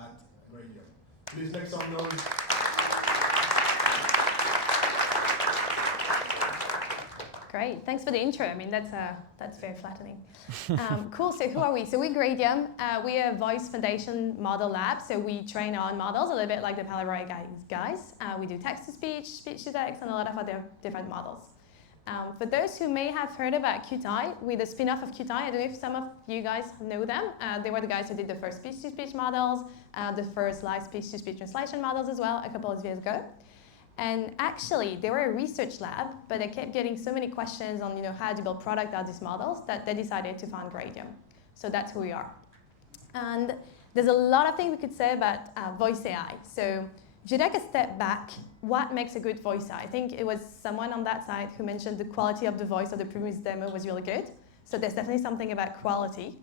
at Gradium. Please make some noise. Great, thanks for the intro. I mean, that's very flattering. Cool, so who are we? So we're Gradium. We're a voice foundation model lab, so we train our own models, a little bit like the Palaroy guys. We do text-to-speech, speech-to-text, and a lot of other different models. For those who may have heard about Kyutai, we're the spin-off of Kyutai. I don't know if some of you guys know them. They were the guys who did the first speech-to-speech models, the first live speech-to-speech translation models as well, a couple of years ago. And actually, they were a research lab, but they kept getting so many questions on how to build product out of these models that they decided to found Gradium. So that's who we are. And there's a lot of things we could say about voice AI. So if you take a step back, what makes a good voice AI? I think it was someone on that side who mentioned the quality of the voice of the previous demo was really good. So there's definitely something about quality.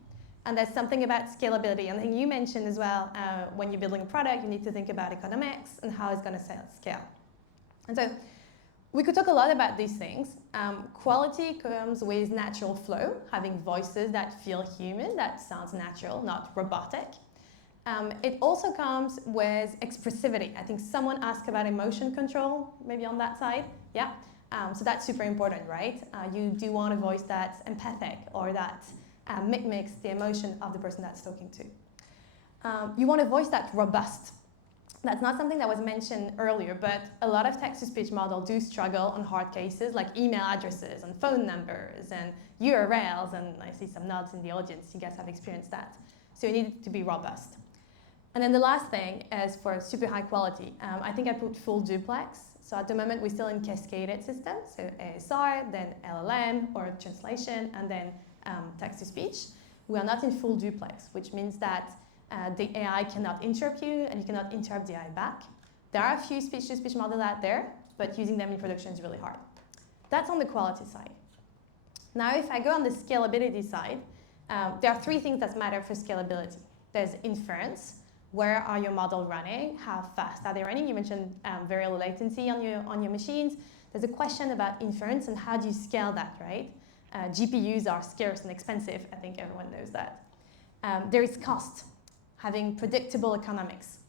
And there's something about scalability. And I think you mentioned as well, when you're building a product, you need to think about economics and how it's going to scale. And so we could talk a lot about these things. Quality comes with natural flow, having voices that feel human, that sounds natural, not robotic. It also comes with expressivity. I think someone asked about emotion control, maybe on that side. Yeah. So that's super important, right? You do want a voice that's empathic or that mimics the emotion of the person that's talking to. You want a voice that's robust. That's not something that was mentioned earlier, but a lot of text-to-speech models do struggle on hard cases like email addresses and phone numbers and URLs, and I see some nods in the audience. You guys have experienced that. So you need it to be robust. And then the last thing is for super high quality. I think I put full duplex. So at the moment, we're still in cascaded systems, so ASR, then LLM or translation, and then text-to-speech. We are not in full duplex, which means that the AI cannot interrupt you, and you cannot interrupt the AI back. There are a few speech-to-speech models out there, but using them in production is really hard. That's on the quality side. Now, if I go on the scalability side, there are three things that matter for scalability. There's inference. Where are your model running? How fast are they running? You mentioned very low latency on your machines. There's a question about inference and how do you scale that, right? GPUs are scarce and expensive. I think everyone knows that. There is cost. Having predictable economics.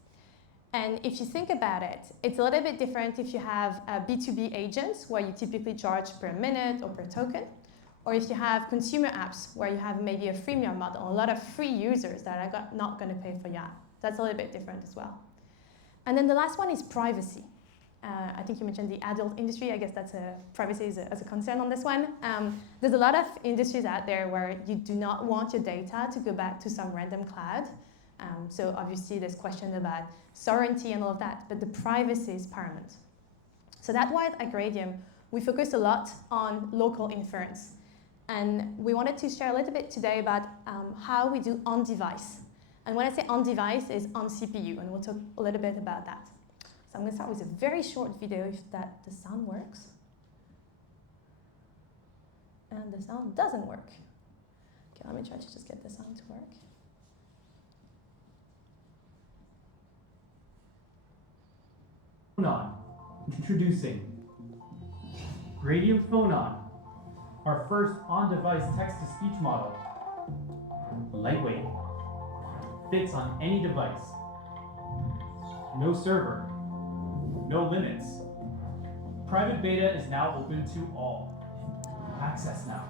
And if you think about it, it's a little bit different if you have B2B agents where you typically charge per minute or per token, or if you have consumer apps where you have maybe a freemium model, a lot of free users that are not going to pay for your app. That's a little bit different as well. And then the last one is privacy. I think you mentioned the adult industry. I guess that's privacy is a concern on this one. There's a lot of industries out there where you do not want your data to go back to some random cloud. So obviously there's questions about sovereignty and all of that, but the privacy is paramount. So that's why at Gradium, we focus a lot on local inference. And we wanted to share a little bit today about how we do on-device. And when I say on-device, is on CPU, and we'll talk a little bit about that. So I'm going to start with a very short video if the sound works. And the sound doesn't work. Okay, let me try to just get the sound to work. Phonon. Introducing Gradium Phonon, our first on-device text-to-speech model. Lightweight, fits on any device. No server, no limits. Private beta is now open to all. Access now.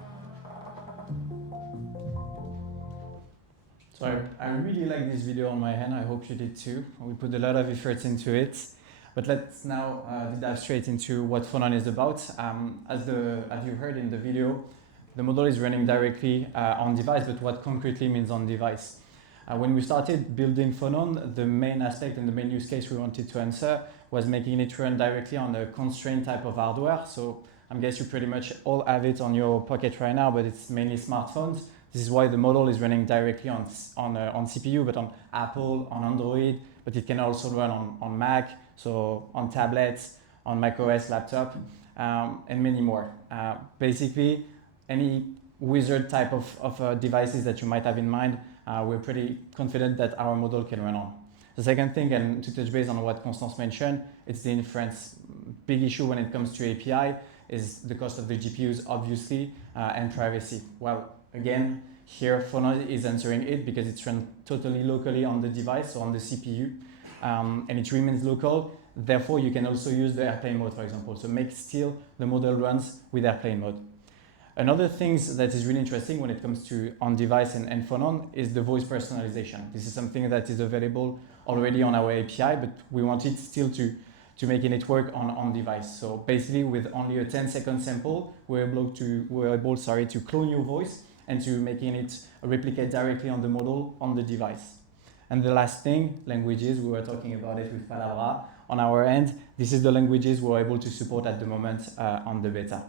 So I really like this video on my hand. I hope you did too. We put a lot of effort into it. But let's now dive straight into what Phonon is about. As you heard in the video, the model is running directly on device, but what concretely means on device? When we started building Phonon, the main aspect and the main use case we wanted to answer was making it run directly on a constrained type of hardware. So I guess you pretty much all have it on your pocket right now, but it's mainly smartphones. This is why the model is running directly on CPU, but on Apple, on Android, but it can also run on Mac, so on tablets, on macOS laptop, and many more. Basically, any wizard type of devices that you might have in mind, we're pretty confident that our model can run on. The second thing, and to touch base on what Constance mentioned, it's the inference. Big issue when it comes to API is the cost of the GPUs, obviously, and privacy. Well, again, Here, Phonon is answering it because it's run totally locally on the device, so on the CPU, and it remains local. Therefore, you can also use the airplane mode, for example. So make still the model runs with airplane mode. Another thing that is really interesting when it comes to on-device and Phonon is the voice personalization. This is something that is available already on our API, but we want it still to making it work on-device. So basically, with only a 10-second sample, we're able to clone your voice and to making it replicate directly on the model on the device. And the last thing, languages, we were talking about it with Palabra. On our end, this is the languages we're able to support at the moment on the beta.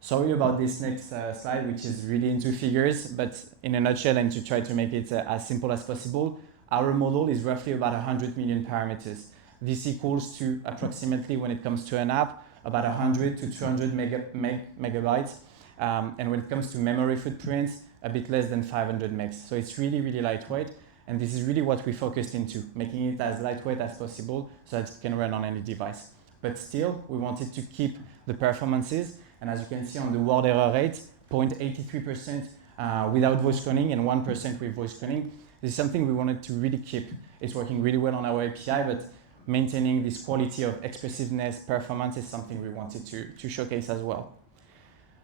Sorry about this next slide, which is really into figures, but in a nutshell, and to try to make it as simple as possible, our model is roughly about 100 million parameters. This equals to approximately, when it comes to an app, about 100 to 200 megabytes. And when it comes to memory footprints, a bit less than 500 megs. So it's really, really lightweight. And this is really what we focused into, making it as lightweight as possible so that it can run on any device. But still, we wanted to keep the performances. And as you can see on the word error rate, 0.83% without voice cloning and 1% with voice cloning. This is something we wanted to really keep. It's working really well on our API, but maintaining this quality of expressiveness, performance is something we wanted to showcase as well.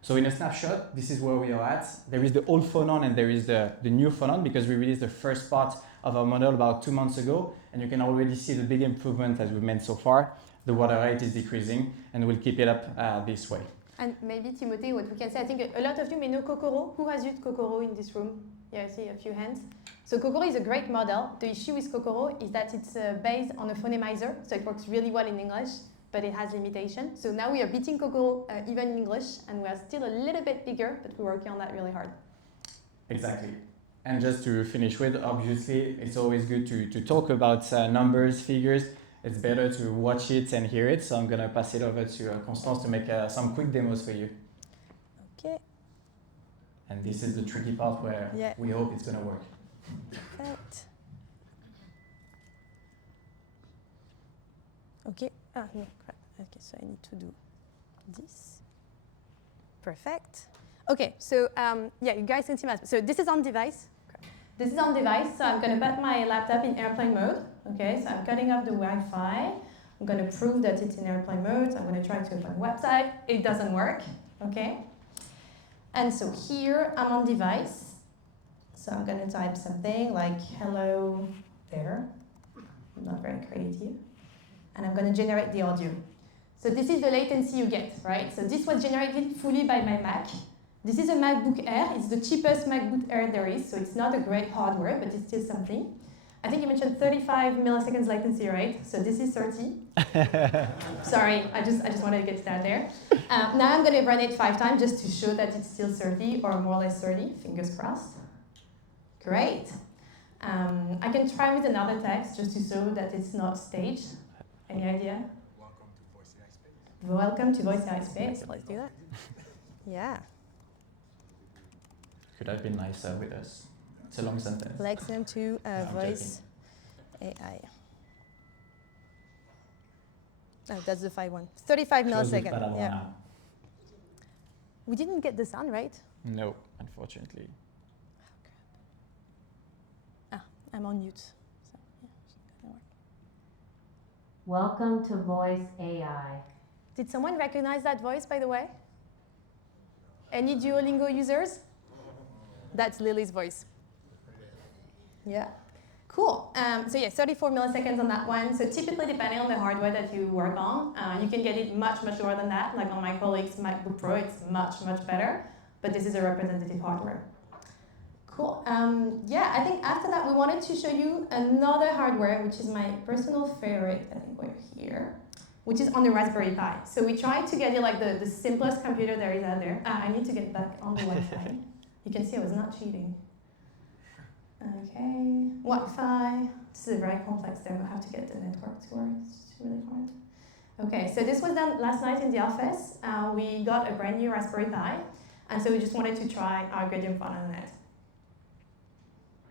So in a snapshot, this is where we are at. There is the old Phonon and there is the new Phonon because we released the first part of our model about 2 months ago. And you can already see the big improvement as we've made so far. The water rate is decreasing and we'll keep it up this way. And maybe, Timothée, what we can say, I think a lot of you may know Kokoro. Who has used Kokoro in this room? Yeah, I see a few hands. So Kokoro is a great model. The issue with Kokoro is that it's based on a phonemizer, so it works really well in English, but it has limitations. So now we are beating Kokoro even in English, and we are still a little bit bigger, but we're working on that really hard. Exactly. And just to finish with, obviously, it's always good to talk about numbers, figures. It's better to watch it and hear it. So I'm going to pass it over to Constance to make some quick demos for you. Okay. And this is the tricky part where we hope it's going to work. Perfect. Okay. Ah, no, crap. Okay, so I need to do this. Perfect. Okay, so yeah, you guys can see my. So this is on device. This is on device, so I'm going to put my laptop in airplane mode. Okay, so I'm cutting off the Wi-Fi. I'm going to prove that it's in airplane mode. So I'm going to try to open a website. It doesn't work. Okay. And so here I'm on device. So I'm going to type something like hello there. I'm not very creative. And I'm going to generate the audio. So this is the latency you get, right? So this was generated fully by my Mac. This is a MacBook Air. It's the cheapest MacBook Air there is, so it's not a great hardware, but it's still something. I think you mentioned 35 milliseconds latency, right? So this is 30. Sorry, I just wanted to get that there. Now I'm going to run it 5 times just to show that it's still 30 or more or less 30. Fingers crossed. Great. I can try with another text just to show that it's not staged. Any idea? Welcome to Voice AI Space. Welcome to Voice AI Space. Let's do that. Yeah. Could have been nicer with us. It's a long sentence. Listen to Voice AI. Oh, that's the 5 1. 35 milliseconds. Yeah. We didn't get the sound right. No, unfortunately. Ah, I'm on mute. So, yeah, it's gonna work. Welcome to Voice AI. Did someone recognize that voice, by the way? Any Duolingo users? That's Lily's voice. Yeah. Cool. So yeah, 34 milliseconds on that one. So typically, depending on the hardware that you work on, you can get it much, much lower than that. Like on my colleague's MacBook Pro, it's much, much better. But this is a representative hardware. Cool. Yeah, I think after that, we wanted to show you another hardware, which is my personal favorite. I think we're here, which is on the Raspberry Pi. So we tried to get you like the simplest computer there is out there. I need to get back on the Wi-Fi. You can see I was not cheating. Okay, Wi-Fi. This is a very complex demo. I have to get the network to work. It's really hard. Okay, so this was done last night in the office. We got a brand new Raspberry Pi, and so we just wanted to try our Gradium Phonon net.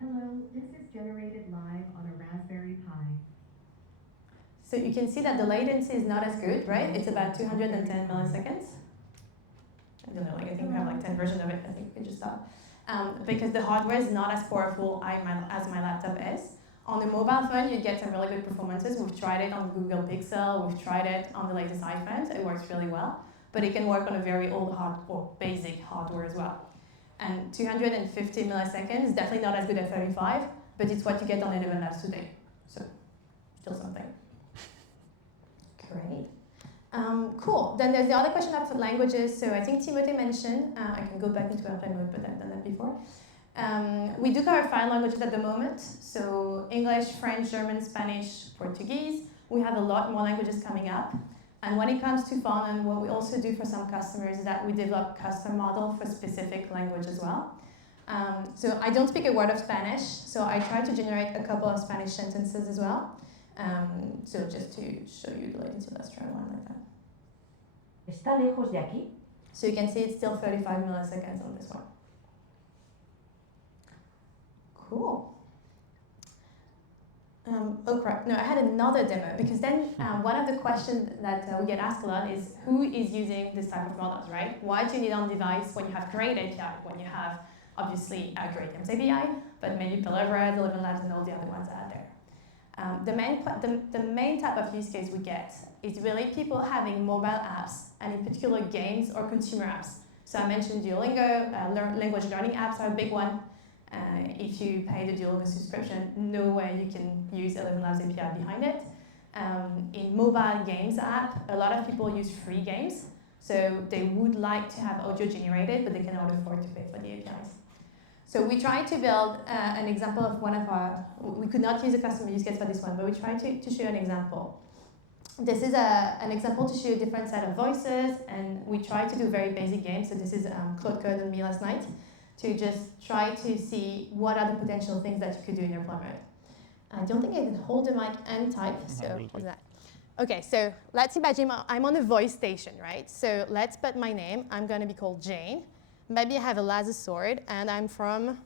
Hello, this is generated live on a Raspberry Pi. So you can see that the latency is not as good, right? It's about 210 milliseconds. I don't know, like I think we have like 10 versions of it. I think we can just stop. because the hardware is not as powerful as my laptop is. On the mobile phone, you get some really good performances. We've tried it on Google Pixel, we've tried it on the latest iPhones, it works really well. But it can work on a very old or basic hardware as well. And 250 milliseconds is definitely not as good as 35, but it's what you get on 11 labs today. So, still something. Great. Cool. Then there's the other question about languages. So I think Timothée mentioned, I can go back into airplane mode, but I've done that before. We do cover 5 languages at the moment. So English, French, German, Spanish, Portuguese. We have a lot more languages coming up. And when it comes to Phonon, what we also do for some customers is that we develop custom model for specific language as well. So I don't speak a word of Spanish, so I try to generate a couple of Spanish sentences as well. So just to show you the latency, let's try one like that. ¿Está lejos de aquí? So you can see it's still 35 milliseconds on this one. Cool. Oh crap, no, I had another demo because then one of the questions that we get asked a lot is who is using this type of models, right? Why do you need on device when you have great API, when you have obviously a Gradium API, but maybe Pillar, 11 Labs and all the other ones out there. The main type of use case we get is really people having mobile apps and in particular games or consumer apps. So I mentioned Duolingo, language learning apps are a big one. If you pay the Duolingo subscription, no way you can use 11 Labs API behind it. In mobile games app, a lot of people use free games. So they would like to have audio generated, but they cannot afford to pay for the APIs. So we tried to build an example of one of our, we could not use a customer use case for this one, but we tried to show an example. This is an example to show a different set of voices, and we tried to do very basic games. So this is Claude Code and me last night, to just try to see what are the potential things that you could do in your plumber. I don't think I can hold the mic and type, so what's that? Okay, so let's imagine I'm on a voice station, right? So let's put my name. I'm going to be called Jane. Maybe I have a laser sword, and I'm from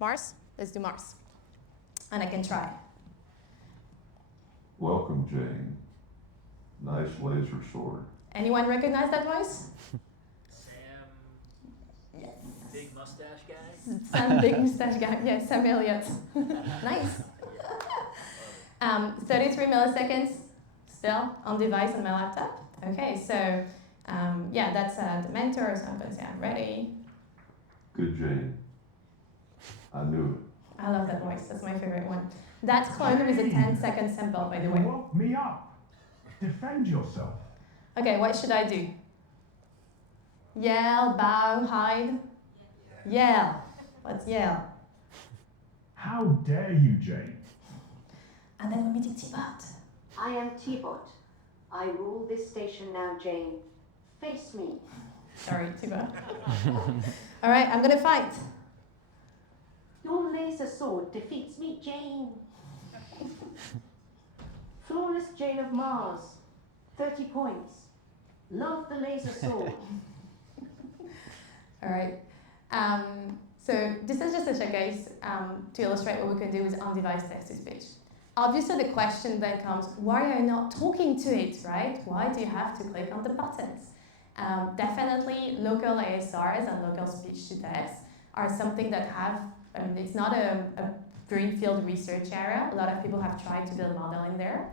Mars. Let's do Mars. And I can try. Welcome, Jane. Nice laser sword. Anyone recognize that voice? Sam, Yes. big mustache guy. Sam, big mustache guy. Yes, Sam Elliott. Nice. 33 milliseconds still on device on my laptop. Okay, so yeah, that's the mentor. So I'm going to say I'm ready. Good, Jane. I knew it. I love that voice. That's my favorite one. That's cloned with a 10-second sample, by the way. Woke me up. Defend yourself. Okay, what should I do? Yell, bow, hide? Yell. Let's yell. How dare you, Jane? And then we're meeting T-Bot. I am T-Bot. I rule this station now, Jane. Face me. Sorry, T-Bot. All right, I'm going to fight. Your laser sword defeats me, Jane. Flawless Jane of Mars. 30 points. Love the laser sword. All right. So this is just a showcase to illustrate what we can do with on-device text-to-speech. Obviously, the question then comes, why are you not talking to it, right? Why do you have to click on the buttons? Definitely, local ASRs and local speech-to-text are something that have, I mean, it's not a greenfield research area. A lot of people have tried to build modeling there.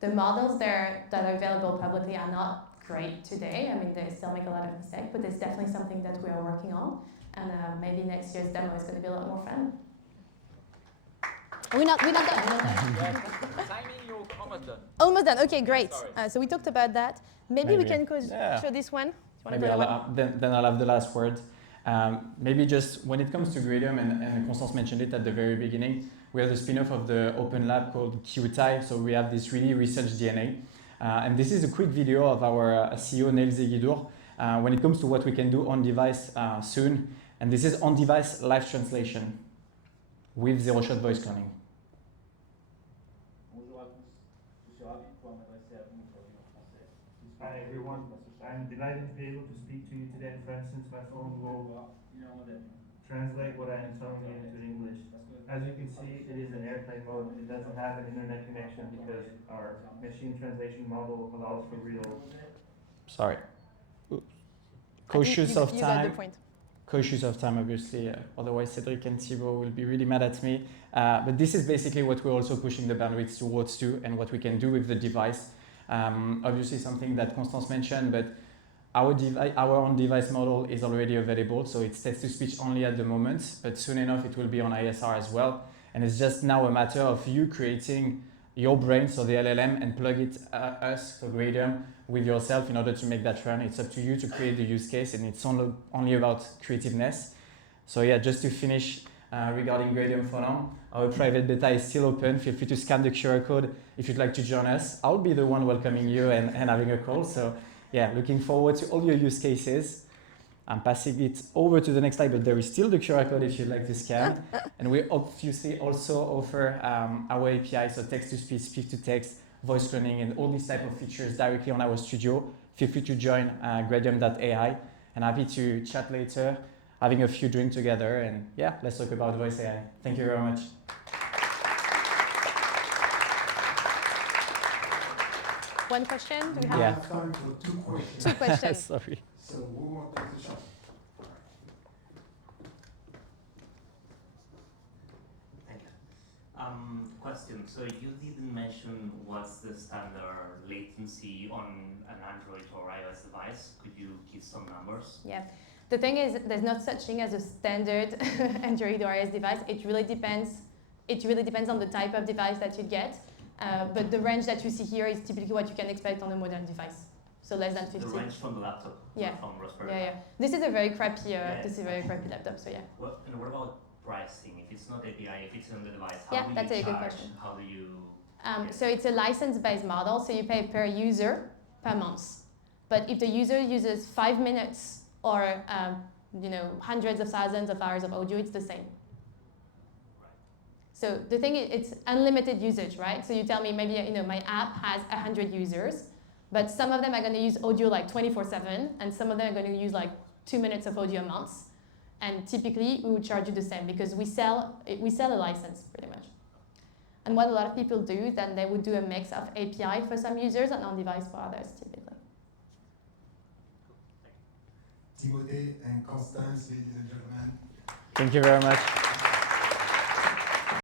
The models there that are available publicly are not great today. I mean, they still make a lot of mistakes, but it's definitely something that we are working on. And maybe next year's demo is going to be a lot more fun. We're not done. Timing, you're almost done. Almost done. Okay, great. Sorry. So we talked about that. Maybe we can show this one. Maybe then I'll have the last word. Maybe just when it comes to Gradium, and Constance mentioned it at the very beginning, we have the spin-off of the open lab called Kyutai. So we have this really research DNA. And this is a quick video of our CEO, Neil Zegidour, when it comes to what we can do on device soon. And this is on-device live translation with zero-shot voice cloning. Hi everyone, I'm delighted to be able to speak to you today. For instance, my phone will translate what I am telling you into English. As you can see, it is in airplane mode. It doesn't have an internet connection because our machine translation model allows for real. Sorry. Cautious of you time. got the point. cautious of time, obviously. Otherwise, Cedric and Thibaut will be really mad at me. But this is basically what we're also pushing the bandwidth towards too, and what we can do with the device. Obviously, something that Constance mentioned, but our on-device model is already available, so it's text-to-speech only at the moment, but soon enough it will be on ISR as well. And it's just now a matter of you creating your brain, so the LLM, and plug it, us, so Gradium, with yourself in order to make that run. It's up to you to create the use case, and it's only about creativeness. So yeah, just to finish regarding Gradium Phonon, our private beta is still open. Feel free to scan the QR code if you'd like to join us. I'll be the one welcoming you and having a call. So yeah, looking forward to all your use cases. I'm passing it over to the next slide, but there is still the QR code if you'd like to scan. And we obviously also offer our API, so text-to-speech, speech-to-text, voice cloning, and all these type of features directly on our studio. Feel free to join gradium.ai, and happy to chat later, having a few drinks together, and yeah, let's talk about voice AI. Thank you very much. One question? Do we We have have time for 2 questions. 2 questions? Sorry. So who wants to take the shot? Thank you. Question. So you didn't mention what's the standard latency on an Android or iOS device. Could you give some numbers? Yeah. The thing is, there's not such thing as a standard Android or iOS device. It really depends. It really depends on the type of device that you get. But the range that you see here is typically what you can expect on a modern device. So less than 50. The range from the laptop, yeah. Not from Raspberry. Yeah, yeah. This is a very crappy. This is a very crappy laptop. So yeah. Well, and what about pricing? If it's not API, if it's on the device, Yeah, how do that's you a charge? good question. How do you? So it's a license-based model. So you pay per user per month. But if the user uses 5 minutes or hundreds of thousands of hours of audio, it's the same. So the thing is, it's unlimited usage, right? So you tell me maybe my app has 100 users, but some of them are going to use audio like 24/7, and some of them are going to use like 2 minutes of audio a month. And typically, we would charge you the same because we sell a license pretty much. And what a lot of people do is then they would do a mix of API for some users and on-device for others, typically. Timothée and Constance, ladies and gentlemen. Thank you very much.